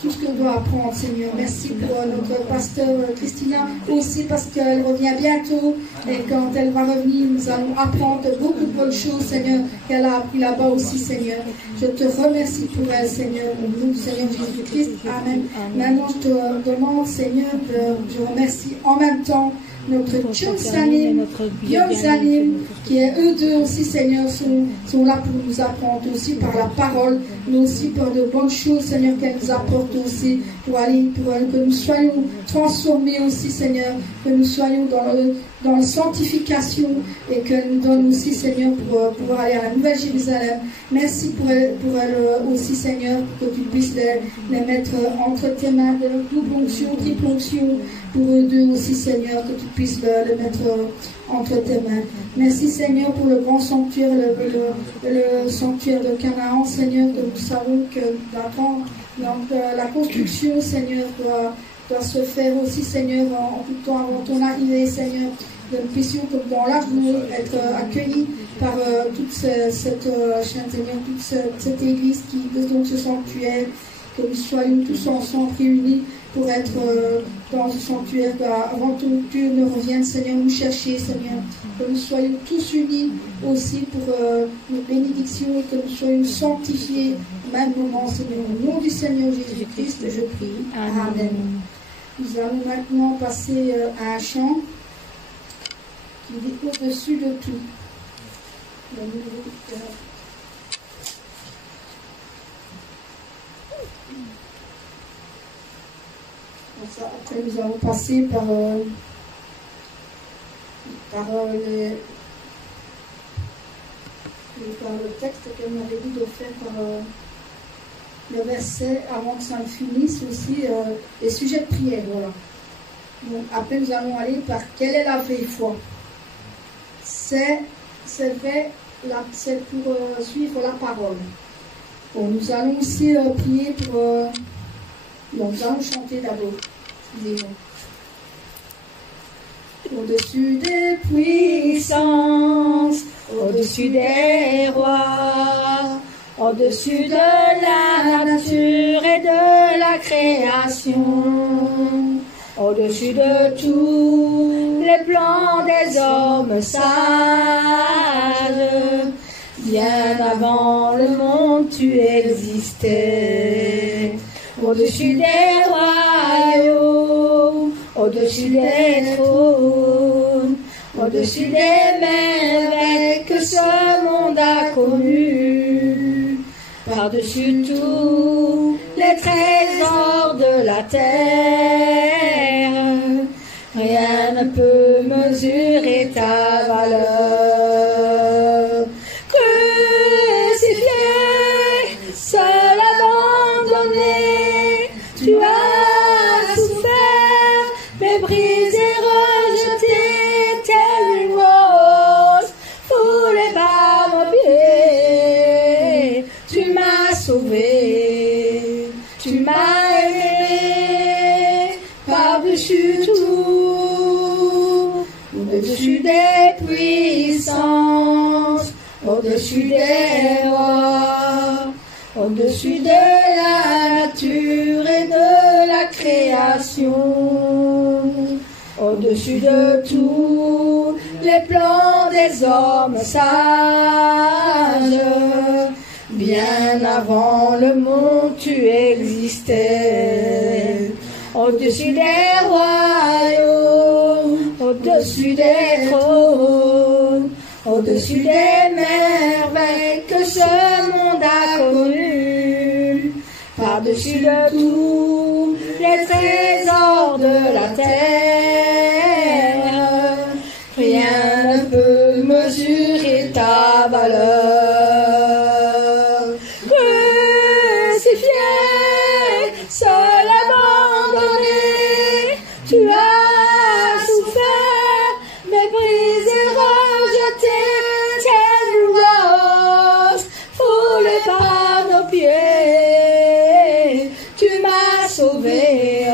tout ce qu'on doit apprendre Seigneur. Merci pour notre pasteur Christina aussi parce qu'elle revient bientôt et quand elle va revenir nous allons apprendre beaucoup de bonnes choses Seigneur qu'elle a appris là-bas aussi Seigneur. Je te remercie pour elle Seigneur, au nom du Seigneur Jésus-Christ. Amen. Maintenant je te demande Seigneur, je remercie en même temps notre Tchunsanim, Bionzanim, qui est eux deux aussi, Seigneur, sont là pour nous apprendre aussi par la parole, mais aussi par de bonnes choses, Seigneur, qu'elle nous apporte aussi, pour que nous soyons transformés aussi, Seigneur, que nous soyons dans la sanctification et qu'elle nous donne aussi, Seigneur, pour pouvoir aller à la Nouvelle Jérusalem. Merci pour elle aussi, Seigneur, que tu puisses les mettre entre tes mains de double onction, triple onction, pour eux deux aussi, Seigneur, que tu puisses le mettre entre tes mains. Merci, Seigneur, pour le grand sanctuaire, le sanctuaire de Canaan, Seigneur, que nous savons que d'attendre. Donc, la construction, Seigneur, doit se faire aussi, Seigneur, en tout temps avant ton arrivée, Seigneur. que nous puissions, comme dans l'amour, être accueillis par toute cette église qui est donc ce sanctuaire, que nous soyons tous ensemble réunis pour être dans ce sanctuaire, avant que Dieu ne revienne, Seigneur, nous chercher, Seigneur, que nous soyons tous unis aussi pour nos bénédictions et que nous soyons sanctifiés au même moment, Seigneur. Au nom du Seigneur Jésus-Christ, je prie. Amen. Nous allons maintenant passer à un chant qui dit au-dessus de tout. Après, nous allons passer par le texte qu'elle m'avait dit de faire par le verset avant que ça ne finisse aussi, les sujets de prière. Voilà. Donc, après, nous allons aller par quelle est la vraie foi. C'est vrai, c'est pour suivre la parole. Bon, nous allons aussi prier pour. Bon, nous allons chanter d'abord. Au-dessus des puissances, au-dessus des rois, au-dessus de la nature et de la création, au-dessus de tous les plans des hommes sages, bien avant le monde tu existais. Au-dessus des royaumes, au-dessus des trônes, au-dessus des merveilles que ce monde a connues, par-dessus tous les trésors de la terre, rien ne peut mesurer ta valeur. Crucifié, seul abandonné, tu as souffert, méprisé, rejeté, tel une rose, foulé par mon pied. Tu m'as sauvé, tu m'as aimé, par-dessus tout, au-dessus des puissances, au-dessus des rois, au-dessus de la nature et de la création, au-dessus de tous les plans des hommes sages, bien avant le monde tu existais. Au-dessus des royaumes, au-dessus des trônes, au-dessus des merveilles que ce monde a connues, par-dessus de tous les trésors de la terre, rien ne peut mesurer ta valeur. Crucifié, seul abandonné, tu as souffert, méprisé, rejeté, tel une rose, foulé par nos pieds. Tu m'as sauvé,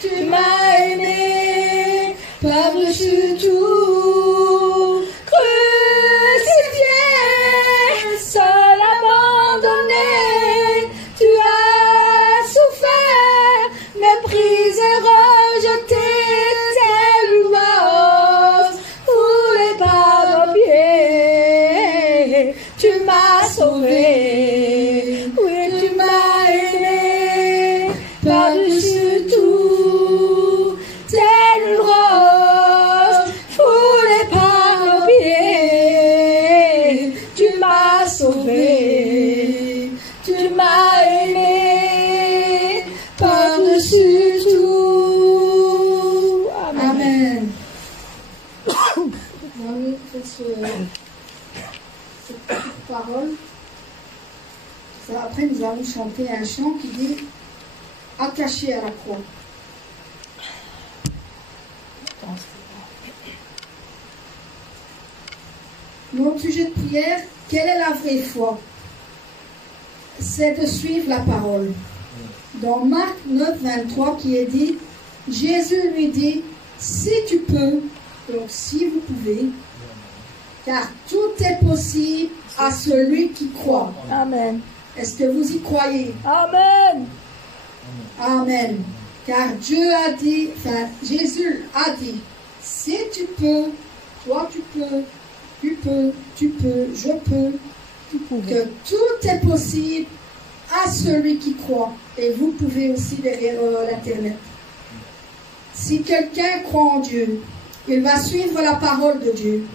tu m'as aimé, par-dessus tout. Crucifié, seul abandonné, tu as souffert, méprisé, rejeté, tel une rose, foulé par nos pieds. Tu m'as sauvé, oui, tu m'as aimé, par-dessus tout, tel une rose, foulé par nos pieds. Tu m'as sauvé, tu m'as aimé, par-dessus tout. Amen. Nous allons faire cette petite parole. Après, nous allons chanter un chant qui dit « Attaché à la croix ». Notre sujet de prière, quelle est la vraie foi? C'est de suivre la parole. Dans Marc 9, 23, qui est dit, Jésus lui dit, si tu peux, Donc, si vous pouvez, car tout est possible à celui qui croit. Amen. Est-ce que vous y croyez? Amen. Amen. Car Dieu a dit, enfin, Jésus a dit, si tu peux, toi tu peux, je peux, que tout est possible à celui qui croit. Et vous pouvez aussi derrière l'Internet. Si quelqu'un croit en Dieu, il va suivre la parole de Dieu.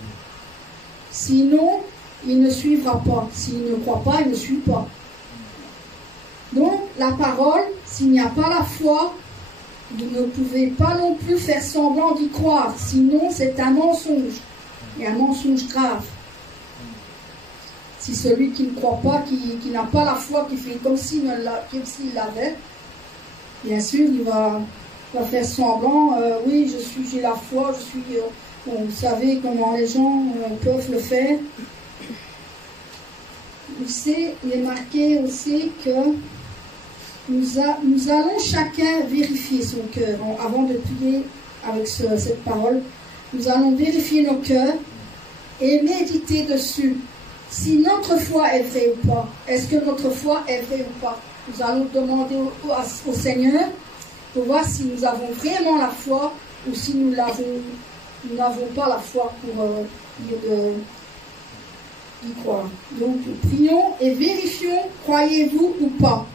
Sinon, il ne suivra pas. S'il ne croit pas, il ne suit pas. Donc, la parole, s'il n'y a pas la foi, vous ne pouvez pas non plus faire semblant d'y croire. Sinon, c'est un mensonge. Et un mensonge grave. Si celui qui ne croit pas, qui n'a pas la foi, qui fait comme s'il l'avait, bien sûr, il va faire semblant, oui, j'ai la foi, bon, vous savez comment les gens peuvent le faire. Vous savez, il est marqué aussi que nous allons chacun vérifier son cœur. Avant de prier avec cette parole, nous allons vérifier nos cœurs et méditer dessus. Si notre foi est vraie ou pas. Est-ce que notre foi est vraie ou pas? Nous allons demander au Seigneur pour voir si nous avons vraiment la foi ou si nous n'avons pas la foi pour y croire. Donc, prions et vérifions, croyez-vous ou pas?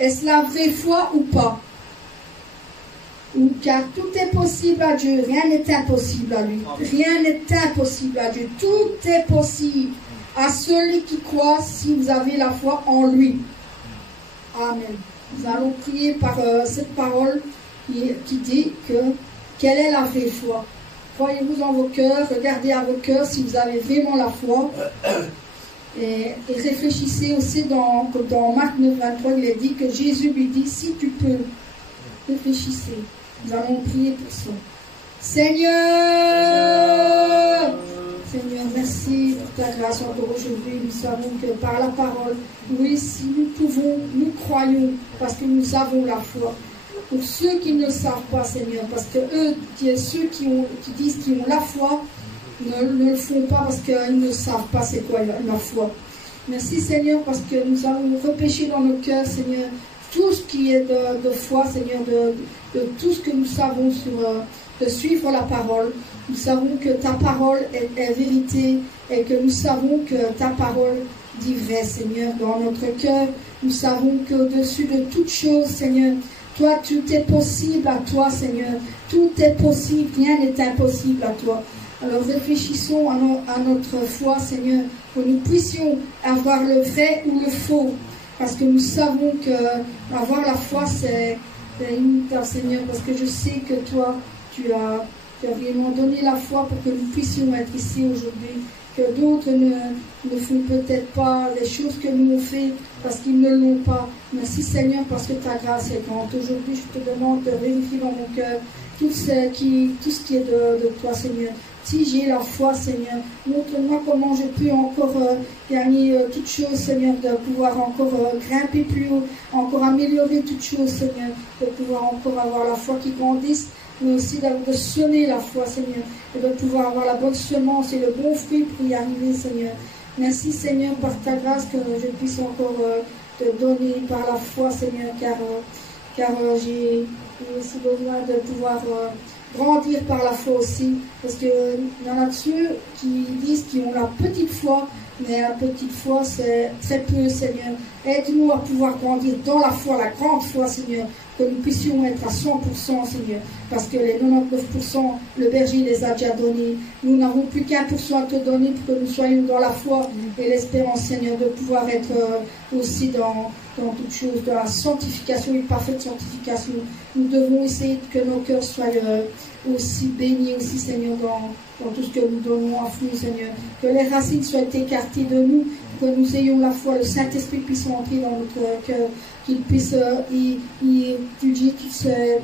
Est-ce la vraie foi ou pas? Car tout est possible à Dieu, rien n'est impossible à lui. Rien n'est impossible à Dieu. Tout est possible à celui qui croit si vous avez la foi en lui. Amen. Nous allons prier par cette parole qui dit que quelle est la vraie foi. Croyez-vous en vos cœurs, regardez à vos cœurs si vous avez vraiment la foi. Et réfléchissez aussi dans Marc 9, 23, il est dit que Jésus lui dit, si tu peux, réfléchissez. Nous allons prier pour ça. Seigneur, merci pour ta grâce encore aujourd'hui. Nous savons que par la parole, oui, si nous pouvons, nous croyons, parce que nous avons la foi. Pour ceux qui ne savent pas, Seigneur, parce que eux, ceux qui disent qu'ils ont la foi, ne le font pas parce qu'ils ne savent pas c'est quoi la foi. Merci, Seigneur, parce que nous allons repêcher dans nos cœurs, Seigneur, tout ce qui est de foi, Seigneur, de tout ce que nous savons de suivre la parole. Nous savons que ta parole est vérité et que nous savons que ta parole dit vrai, Seigneur, dans notre cœur. Nous savons qu'au-dessus de toute chose, Seigneur, toi, tout est possible à toi, Seigneur. Tout est possible, rien n'est impossible à toi. Alors réfléchissons à notre foi, Seigneur, que nous puissions avoir le vrai ou le faux. Parce que nous savons que avoir la foi, c'est inévitable, Seigneur, parce que je sais que toi, tu as vraiment donné la foi pour que nous puissions être ici aujourd'hui. Que d'autres ne font peut-être pas les choses que nous avons fait parce qu'ils ne l'ont pas. Merci, Seigneur, parce que ta grâce est grande. Aujourd'hui, je te demande de vérifier dans mon cœur tout ce qui est de toi, Seigneur. Si j'ai la foi, Seigneur, montre-moi comment je peux encore gagner toutes choses, Seigneur, de pouvoir encore grimper plus haut, encore améliorer toutes choses, Seigneur, de pouvoir encore avoir la foi qui grandisse, mais aussi de semer la foi, Seigneur, et de pouvoir avoir la bonne semence et le bon fruit pour y arriver, Seigneur. Merci, Seigneur, par ta grâce que je puisse encore te donner par la foi, Seigneur, car j'ai aussi besoin de pouvoir grandir par la foi aussi, parce qu'il y en a ceux qui disent qu'ils ont la petite foi, mais la petite foi c'est très peu, Seigneur. Aide-nous à pouvoir grandir dans la foi, la grande foi, Seigneur, que nous puissions être à 100%, Seigneur, parce que les 99%, le berger les a déjà donnés. Nous n'avons plus qu'1% à te donner pour que nous soyons dans la foi et l'espérance, Seigneur, de pouvoir être aussi dans toutes choses, dans la sanctification, une parfaite sanctification. Nous devons essayer que nos cœurs soient aussi bénis, aussi, Seigneur, dans tout ce que nous donnons à fruit, Seigneur. Que les racines soient écartées de nous, que nous ayons la foi, le Saint-Esprit puisse entrer dans notre cœur, qu'il puisse y étudier toutes ces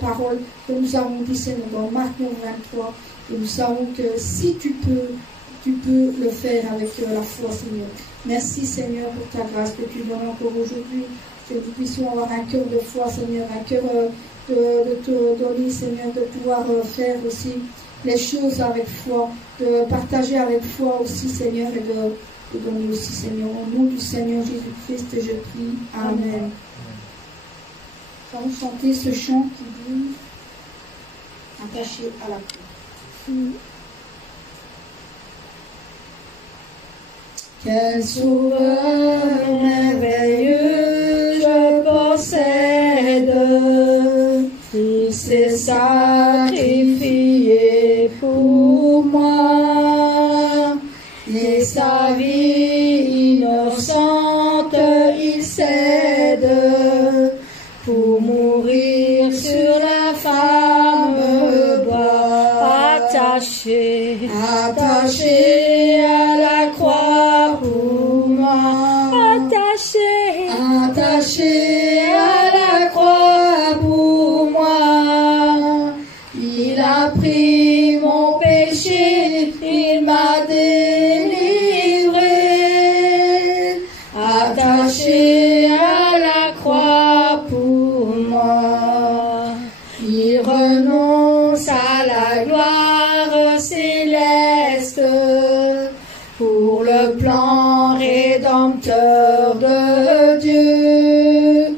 paroles que nous avons dit, Seigneur, dans Marc 9, 23. Et nous savons que si tu peux le faire avec la foi, Seigneur. Merci, Seigneur, pour ta grâce que tu donnes encore aujourd'hui, que nous puissions avoir un cœur de foi, Seigneur, un cœur de te donner, Seigneur, de pouvoir faire aussi les choses avec foi, de partager avec foi aussi, Seigneur, et de donner aussi, Seigneur. Au nom du Seigneur Jésus-Christ, je prie. Amen. Nous allons chanter ce chant qui dit attaché à la croix. Quel sauveur merveilleux je possède, il s'est sacrifié pour moi, et sa vie innocente il cède pour mourir sur l'infâme bois, attaché à la croix pour moi, attaché à la croix pour moi. Il a pris mon péché, il m'a délivré, attaché à la croix pour moi. Il renonce à la gloire céleste pour le plan rédempteur de Dieu.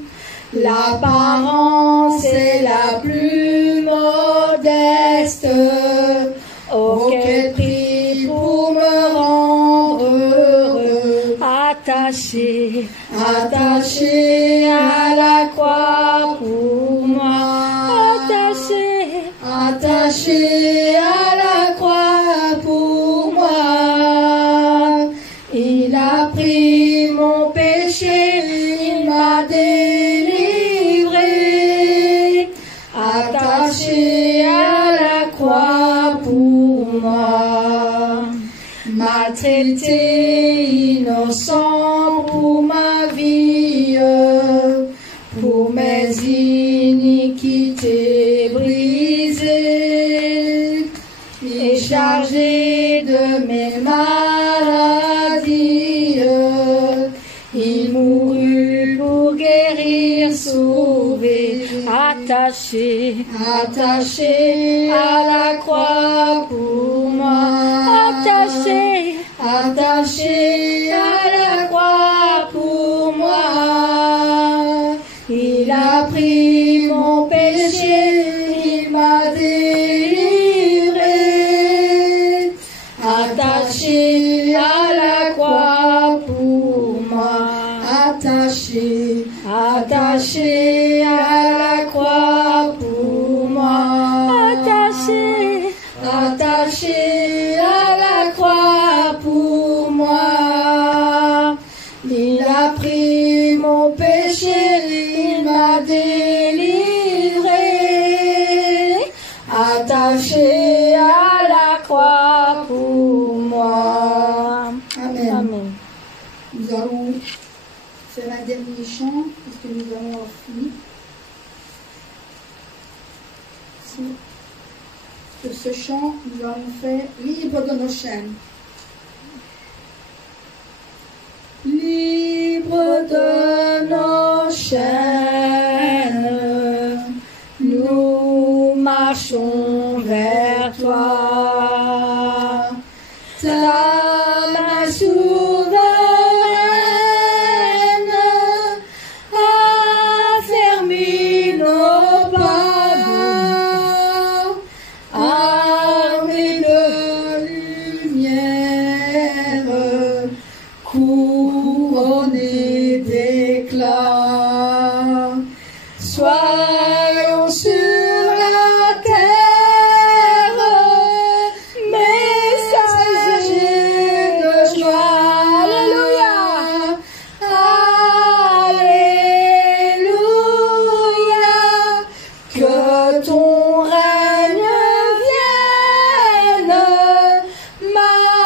L'apparence est la plus modeste, oh quel prix pour me rendre heureux. Attaché à la croix pour moi, attaché à la croix pour moi. Il a pris mon péché, il m'a délivré, attaché à la croix pour moi. Maltraité, innocent pour ma vie, pour mes iniquités brisées, et chargé de mes maladies, il mourut pour guérir, sauver, attaché à la croix pour moi, attaché à la croix pour moi. Il a pris mon péché, il m'a délivré, attaché à la croix pour moi, attaché à la croix pour moi, attaché à la croix pour moi. Il a pris mon péché, il m'a délivré, attaché à la croix pour moi. Amen. Amen. Nous allons faire un dernier chant, puisque nous allons avoir fini. Sur ce chant, nous allons faire libre de nos chaînes. Libre de nos chaînes, nous marchons vers toi. Ta main souveraine affermit nos pas, armés de lumière, couronnés d'éclat. Soyons sur la terre, messagers de joie. Alléluia, alléluia, que ton règne vienne, Maranatha,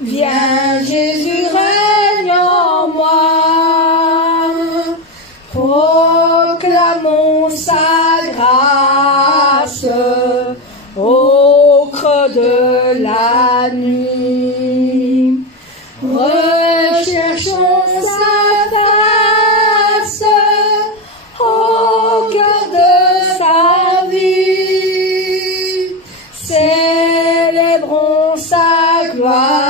viens Jésus, règne en moi. Proclamons sa grâce au creux de la nuit. Recherchons sa face au cœur de gloire